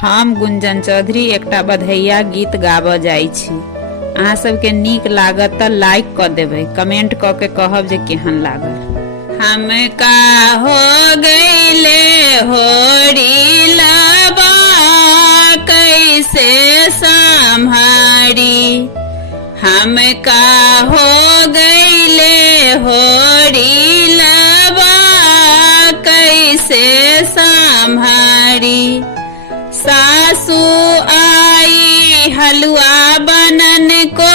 हम गुंजन चौधरी एकटा बधैया गीत गाबऽ जाइ छी। अहाँ सबके नीक लागत तऽ लाइक कऽ देबै, कमेंट कऽ के कहब जे केहन लागल। हम का हो गईले होरी लबा कैसे संभारी, हम का हो गईले होरी लबा कैसे संभारी। सासू आई हलवा बनन को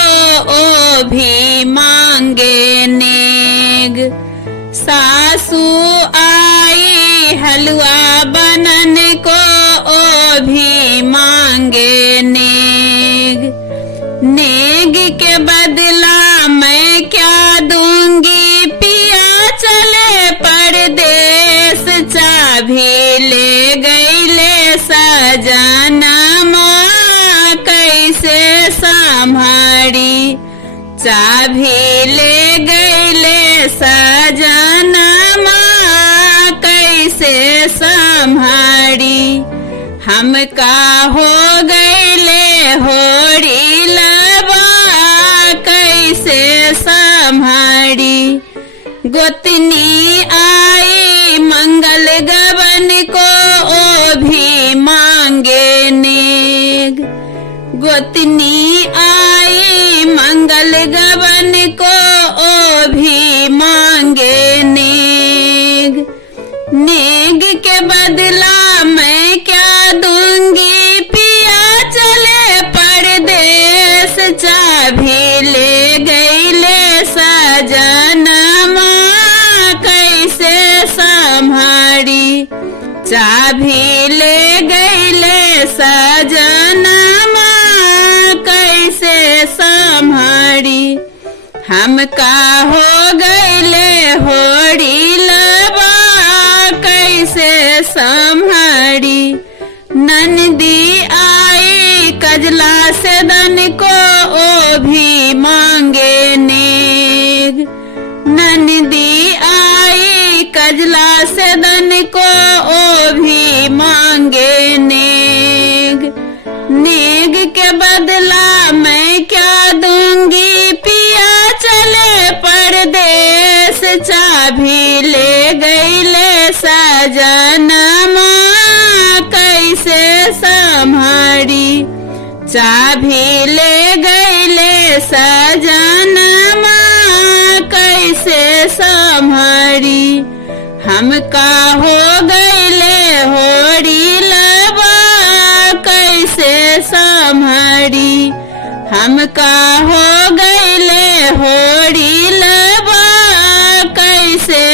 ओ भी मांगे नेग, सासू आई हलवा बनन को ओ भी मांगे नेग। नेग के बदला मैं क्या दूंगी, पिया चले परदेस चाभी ले गईले सजनमा कैसे संभारी। चाभी ले गईले सजनमा कैसे संभारी। हम का हो गईले होरी लबा कैसे संभारी। गोतनी आई मंगल गबन को ओ भी मांगे नेग, गोतनी आई मंगल गबन को ओ भी मांगे नेग। नेग के बदला मैं क्या दूंगी, पिया चले परदेस चाभी ले गईले सजनमा कैसे संभारी। चाभी ले गईले सजनमा कैसे संभारी। हम का हो गईले होरी लबा कैसे संभारी। नंदी आई कजला से दन को ओ भी मांगे नेग, नंदी आई कजला से दन को ओ भी मांगे नेग। नेग के बदला मैं क्या दूंगी, पिया चले परदेस चाभी ले गईले सजनमा कैसे संभारी। चाभी ले गईले सजनमा कैसे संभारी। हम का हो गईले होरी लबा कैसे संभारी। हम का हो गईले होरी लबा कैसे